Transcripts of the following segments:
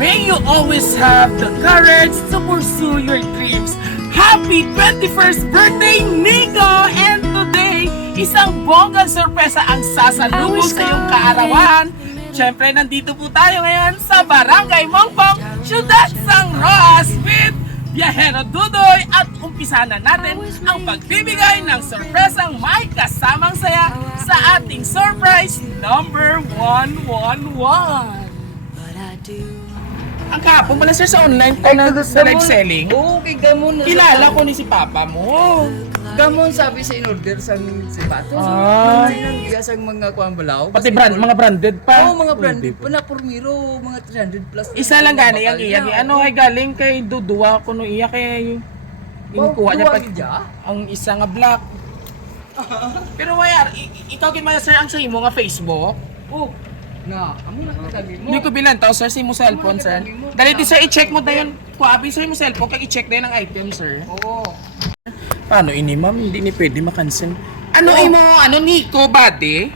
May you always have the courage to pursue your dreams. Happy 21st birthday, Nico! And today, isang bonggang sorpresa ang sasalubong sa iyong kaarawan. Siyempre, nandito po tayo ngayon sa Barangay Mongpong, Ciudad San Roas with Biyahero Dudoy at umpisa na natin ang pagbibigay ng sorpresang may kasamang saya sa ating surprise number 111. Ang kahapon mo lang sir sa online ko na sa live selling. Oo, kay Gamon. Kilala ko ni si Papa mo. Gamon sabi sa in-order sa sapatos. Ah. Nandiyan sang mga kuwan balaw. Pati mga branded pa. Oo, mga branded pa na Pormiro, mga 300 plus. Isa lang gani ang iya. Ano ay galing kay Dudua ko no iya kay inukuha niya pa ang isa nga black. Pero wayar, ikaw kin sir ang sa imo nga Facebook. Oh, na, amo na kagabi mo. Hindi ko bilantaw sir sa imo cellphone sir. Dali di sir i-check mo dayon. Kuabi sa imo cellphone kay i-check din ang item sir. Oo. Paano ini ma'am? Hindi ni pwede makancel. Ano imo Nico body?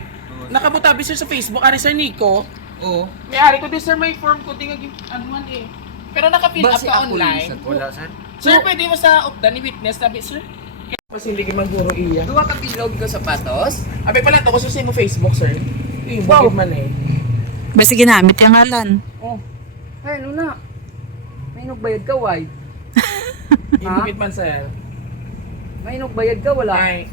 Nakabutabi sir sa Facebook ari sir Nico. Oo. May ari ko din sir may form ko din ano man eh. Pero naka-fill up ka online. Wala, sir. Sir, pwede mo sa updan ni witness sabi sir. Mas hindi ka maguro iya. Duwa ka bilog ko sapatos. Abi pala to ko sa imo Facebook sir. Bakit man eh. Basta ginamit yung ngalan. Oh. Ay, ano na? May nagbayad ka, why? Ibukit man sir. May nagbayad ka, wala? Ay,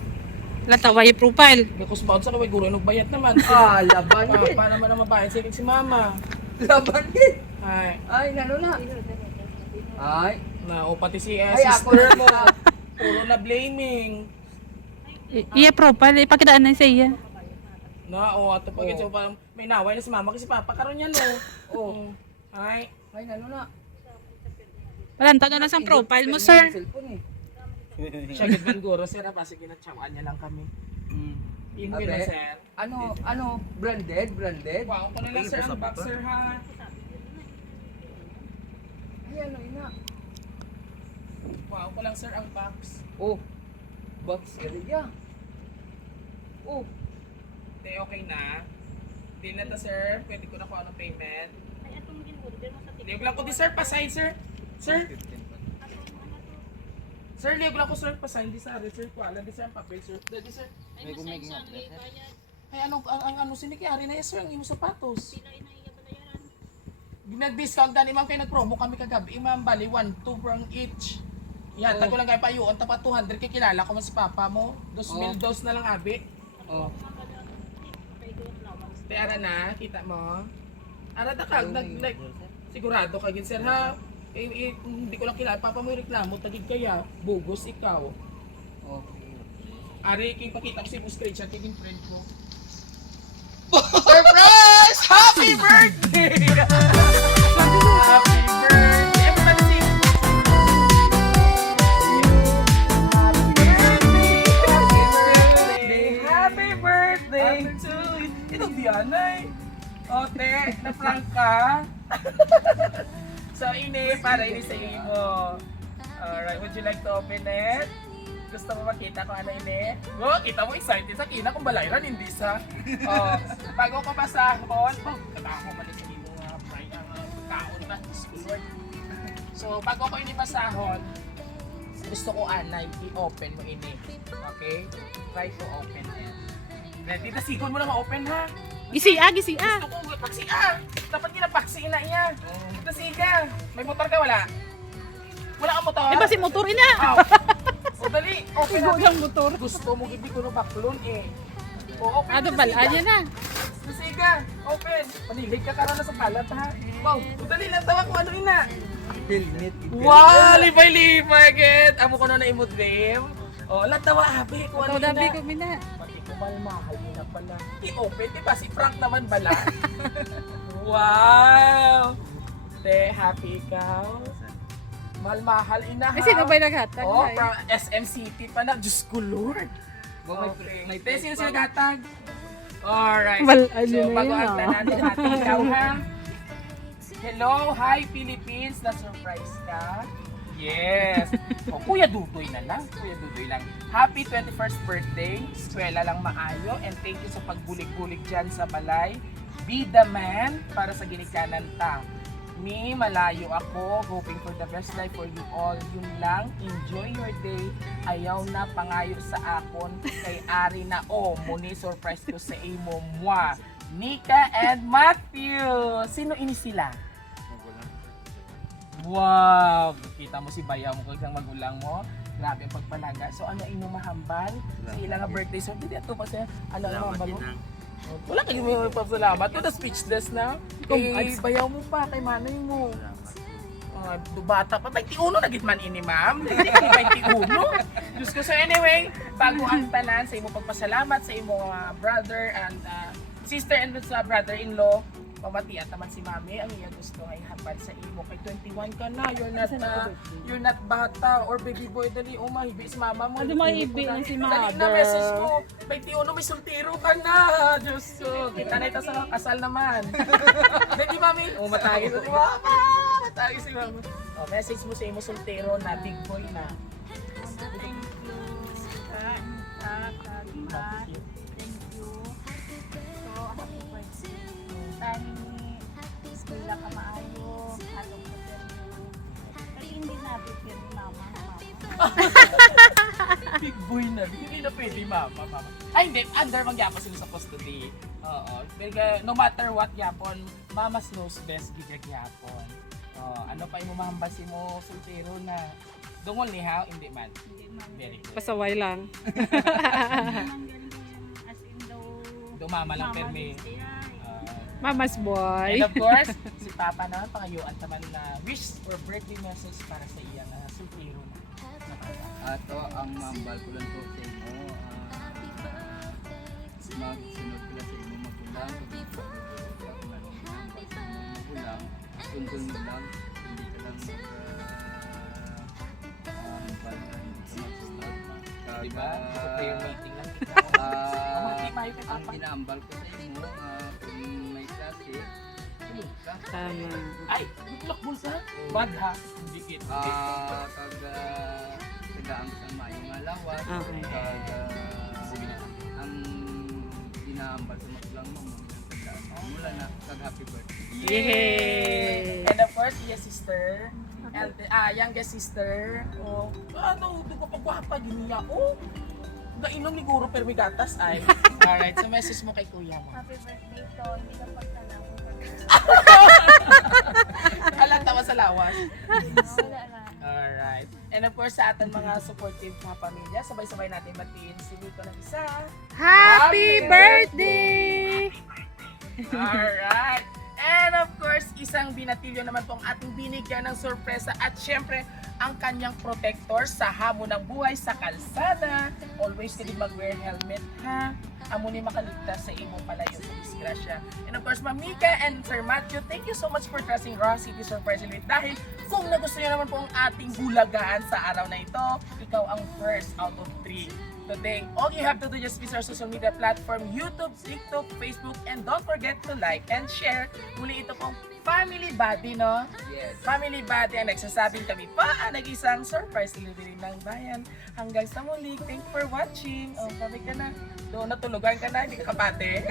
Latawa yung profile. nakusbaon sa kaway guro nagbayat naman. Ah, laban din. Paano man ang mabayad sa si mama. Laban din. Ay, Ay, ano na? Ay. na o pati si Ay, ako sister na mo. mo. Puro na blaming. Iya profile, ipakitaan na sa iya. Na o ato pag so parang may naway na si mama kasi papa karon yan no. Oh. Ay, Ay, ano na? Walang taga na sa profile mo, sir. Cellphone eh. siya gid man guro sir pa sige na tsawaan niya lang kami. Yun Abe. na sir. Ano, branded? Wow, ko na lang sir ang box sir ha. Ay, ano, ina. Wow, ko lang sir ang box. Oh, box area. Oh, Te, okay na. Di na ta sir, pwede ko na kuha ng payment. Ay, atong gin-order mo sa liog lang ko di sir, pasign sir. Sir? Sir, liog lang ko sir, pasign di sa sir. Kuala di sir ang papel sir. Di sir. may kumiging Ay, ano sinikyari na yes sir, ang iyong sapatos. Nag-discount na imam kayo nag-promo kami kagabi. Imam, bali 1, 2 from each. Yan, tago lang kayo pa yun. Tapat 200 kay kilala ko man si papa mo. 2,000 dos na lang abi. Oh. Te, ara na, kita mo. Ara ta kag, sigurado ka gin sir ha. Hindi ko lang kilala. Papa mo yung reklamo, tagig kaya. Bugos ikaw. Oh. Ari, kay pakita ko si mo screenshot kay din friend ko. Surprise! Happy birthday! Happy birthday! Eto na si Happy birthday to you! Itong Dianay! Ote, na-prank ka? So, ini, para ini sa iyo. Alright, would you like to open it? Gusto mo makita kung ano ini? Oh, kita mo excited sa kina kung balayran, hindi sa. Oh, bago ko pasahon, katako pa din sa iyo nga, kaon na, Lord. So, bago ko ini pasahon, gusto ko anay, i-open mo ini. Okay? Try to open it. Ready? Tasikon mo na ma-open ha? Gisia. Gusto ko, paksi dapat ginapaksi na iya. Tasiga. May motor ka, wala? Wala kang motor? Eh, basi motor ina. Aw. O dali, open Sigo na. ng motor. Gusto mo hindi ko no baklon eh. O open. Ano pala, niya na. Sige, open. Panilig ka karon na sa kalat ha. Wow, o dali lang tawa kung ano ina. Helmet. Wow, libay-libay agad. Amo ko na imo dream. O, latawa habi ko ano Ito dabi ina. ko mina. Pati ko mahal na pala. I-open, di ba? Si Frank naman bala. Wow. Te, happy ikaw. Mahal ina ha. Eh, sino ba yung naghatag? Oh, Ay? from SM City pa na. Diyos ko, Lord. Okay. Te, sino sila gatag? Alright. Ano So, na bago yun, ang tanan din natin ikaw, ha? Hello, hi Philippines. Na-surprise ka? Yes. O, Kuya Dudoy na lang. Kuya Dudoy lang. Happy 21st birthday. Eskwela lang maayo. And thank you sa pagbulig-bulig dyan sa balay. Be the man para sa ginikanan ta. Me, malayo ako. Hoping for the best life for you all. Yun lang. Enjoy your day. Ayaw na pangayo sa akon. Kay Ari na muni surprise ko sa imo. Mwa. Nika and Matthew. Sino ini sila? Wow! Kita mo si Bayaw mo kang magulang mo. Grabe ang pagpalaga. So ano ino mahambal? Sa ilang nga birthday. So hindi ato pa siya. Ano ang mahambal mo? Wala kayo may papasalamat. Ito na speechless na. Eh, bayaw mo pa kay manay mo. Bata pa. 21 na gitman ini, ma'am. Hindi ka 21. Diyos ko. So anyway, bago ang tanan sa imo pagpasalamat sa imo brother and sister and sa brother-in-law, pamati at naman si mami, ang iya gusto ay hambal sa imo. Kay 21 ka na, you're not bata or baby boy, dali mahibi si mama mo. Ano mahibi na si mother? Dali na message mo, 21 may sultiro ka na. Diyos ko, kita na ito sa kasal naman. Dali mami, matagi sa si mama. Matagi si mama. Message mo sa imo sultiro na big boy na. Thank you. Thank you. So, happy birthday. Tani, sila ka maayo. Atong paterno. Kasi hindi natin pero mama. Big boy na. Hindi na pwede mama. Ay hindi, under magyapon sila sa custody. Oo. Pero no matter what yapon, mama's knows best gigag yapon. Ano pa imo mahambas mo sultero na dungol ni ha? Hindi man. Hindi man. Very good. Pasaway lang. Naman ganito yung as in daw. Dumama lang permi. Mama's boy. And of course, si Papa na pangayuan naman na wish or birthday message para sa iyang sultero na. Ato ang mambal ko lang to sa imo. Magsunod ko lang sa imo magulang. Magulang. Tungkol mo lang. Hindi ka lang Diba? Prayer meeting lang. Pamati tayo kay ang Papa. inaambal ko sa imo kung may klase, tulog ka. Tama. Ay, butlak bulsa. Bad ha. Hindi kit. Tagaan sa mayong alawas. Okay. Ang inaambal sa magulang mo mula na happy birthday. Yay! And of course, iya sister. And youngest sister. Ano, dugo pa gwapa giniya. Dainom ni Guro pero may gatas ay. Alright, so message mo kay kuya mo. Happy birthday to. Hindi ka pagtanaw. Alam tama sa lawas. Wala na. Alright. And of course, sa ating mga supportive mga pamilya, sabay-sabay natin batiin si Nico ng isa. Happy birthday! Alright. And of course, isang binatilyo naman po ang ating binigyan ng sorpresa at syempre, ang kanyang protector sa hamon ng buhay sa kalsada. Always ka din mag-wear helmet ha. Amo ni makaligtas sa imong palayo sa disgrasya. And of course, Ma'am Mika and Sir Matthew, thank you so much for trusting Raw City Surprise Elite. Dahil kung nagustuhan niyo naman po ang ating bulagaan sa araw na ito, ikaw ang first out of 3. Today, all you have to do just visit our social media platform, YouTube, TikTok, Facebook, and don't forget to like and share. Muli ito pong Family Buddy, no? Yes. Family Buddy ang nagsasabing kami pa ang nag-isang surprise delivery ng bayan. Hanggang sa muli, thank you for watching. Kami ka na. Doon natulugan ka na, hindi ka kapate.